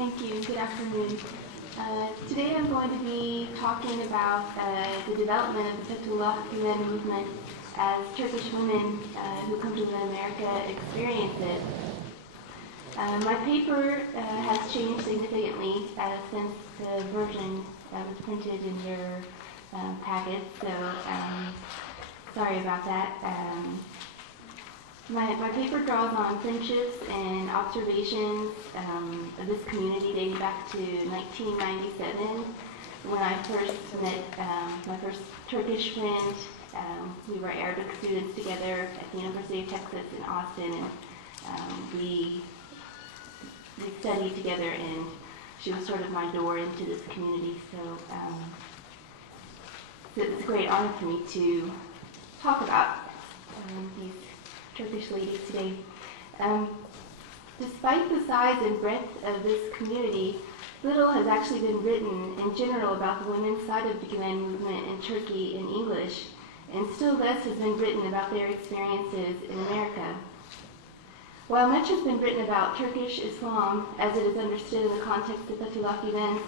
Thank you. Good afternoon. Today I'm going to be talking about the development of the Fethullah Gülen movement as Turkish women who come to America experience it. My paper has changed significantly since the version that was printed in your packet, so sorry about that. My paper draws on friendships and observations of this community dating back to 1997 when I first met my first Turkish friend. We were Arabic students together at the University of Texas in Austin, and we studied together, and she was sort of my door into this community. So it's a great honor for me to talk about these Turkish ladies today. Despite the size and breadth of this community, little has actually been written in general about the women's side of the Gülen movement in Turkey in English, and still less has been written about their experiences in America. While much has been written about Turkish Islam as it is understood in the context of Fethullah Gülen's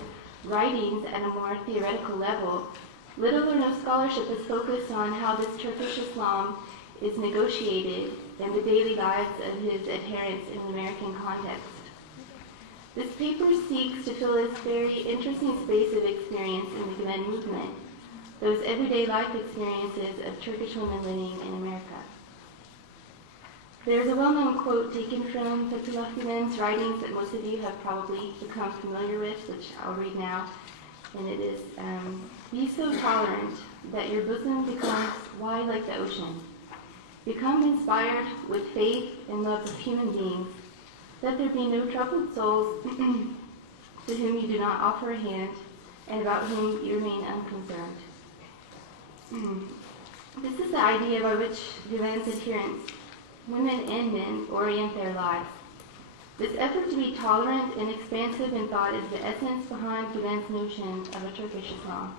writings at a more theoretical level, little or no scholarship is focused on how this Turkish Islam is negotiated in the daily lives of his adherents in an American context. This paper seeks to fill this very interesting space of experience in the Gülen movement, those everyday life experiences of Turkish women living in America. There's a well-known quote taken from Fethullah Gülen's writings that most of you have probably become familiar with, which I'll read now, and it is, "Be so tolerant that your bosom becomes wide like the ocean. Become inspired with faith and love of human beings. Let there be no troubled souls to whom you do not offer a hand and about whom you remain unconcerned." This is the idea by which Gülen's adherents, women and men, orient their lives. This effort to be tolerant and expansive in thought is the essence behind Gülen's notion of a Turkish Islam.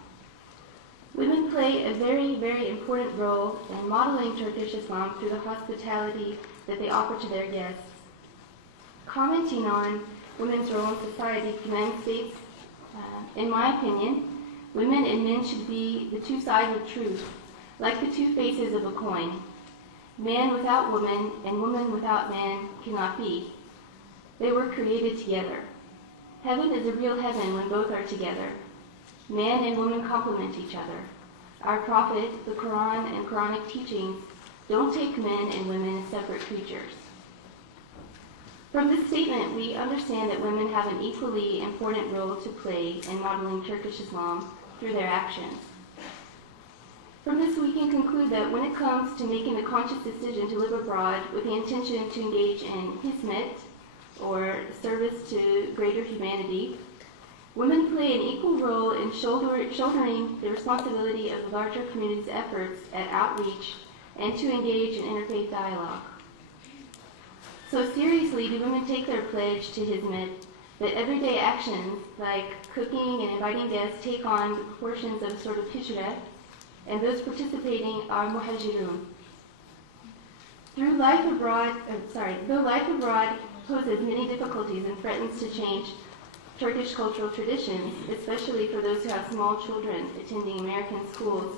Women play a very, very important role in modeling Turkish Islam through the hospitality that they offer to their guests. Commenting on women's role in society, Gülen states, in my opinion, women and men should be the two sides of truth, like the two faces of a coin. Man without woman and woman without man cannot be. They were created together. Heaven is a real heaven when both are together. Man and woman complement each other. Our prophet, the Quran, and Quranic teachings don't take men and women as separate creatures. From this statement, we understand that women have an equally important role to play in modeling Turkish Islam through their actions. From this, we can conclude that when it comes to making the conscious decision to live abroad with the intention to engage in hizmet, or service to greater humanity, women play an equal role in shouldering the responsibility of the larger community's efforts at outreach and to engage in interfaith dialogue. So seriously do women take their pledge to hizmet that everyday actions like cooking and inviting guests take on the proportions of a sort of hijrah, and those participating are muhajirun. Though life abroad poses many difficulties and threatens to change Turkish cultural traditions, especially for those who have small children attending American schools,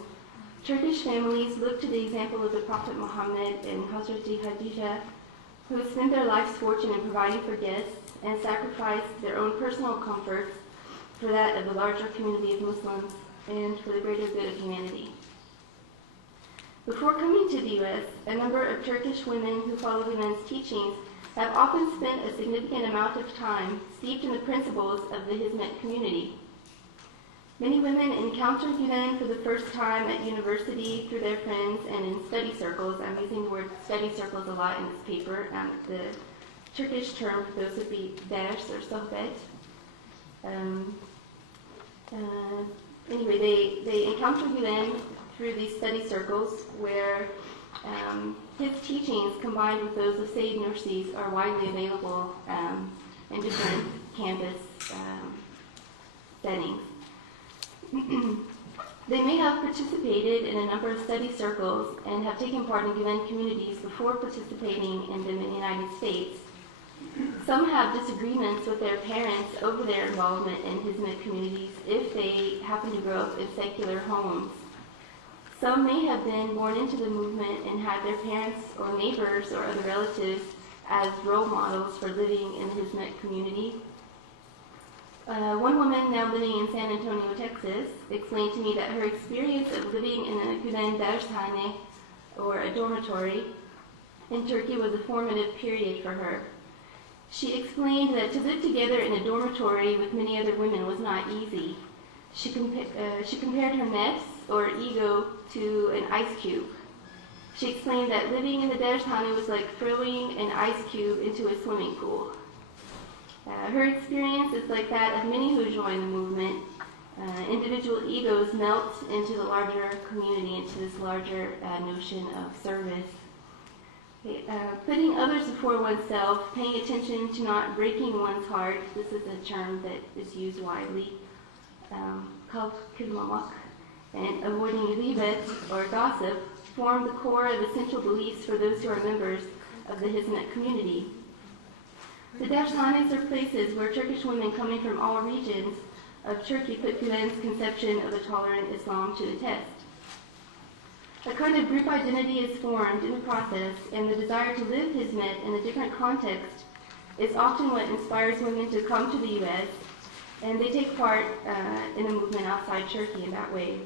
Turkish families look to the example of the Prophet Muhammad and Hazreti Khadija, who spent their life's fortune in providing for guests and sacrificed their own personal comforts for that of the larger community of Muslims and for the greater good of humanity. Before coming to the U.S., a number of Turkish women who follow Gülen's teachings have often spent a significant amount of time steeped in the principles of the hizmet community. Many women encounter Gülen for the first time at university through their friends and in study circles. I'm using the word study circles a lot in this paper. The Turkish term for those would be ders or sohbet. Anyway, they encounter Gülen through these study circles where his teachings, combined with those of Sayyid Nursi's, are widely available in different campus settings. They may have participated in a number of study circles and have taken part in Gülen communities before participating in them in the United States. Some have disagreements with their parents over their involvement in Hizmet communities if they happen to grow up in secular homes. Some may have been born into the movement and had their parents or neighbors or other relatives as role models for living in the Hizmet community. One woman now living in San Antonio, Texas, explained to me that her experience of living in a Gülen dershane, or a dormitory, in Turkey was a formative period for her. She explained that to live together in a dormitory with many other women was not easy. She compared her nefs, or ego, to an ice cube. She explained that living in the dershane was like throwing an ice cube into a swimming pool. Her experience is like that of many who join the movement. Individual egos melt into the larger community, into this larger notion of service. Putting others before oneself, paying attention to not breaking one's heart, this is a term that is used widely, and avoiding ghibet or gossip, form the core of essential beliefs for those who are members of the Hizmet community. The dershanes are places where Turkish women coming from all regions of Turkey put Gülen's conception of a tolerant Islam to the test. A kind of group identity is formed in the process, and the desire to live Hizmet in a different context is often what inspires women to come to the U.S., and they take part in the movement outside Turkey in that way.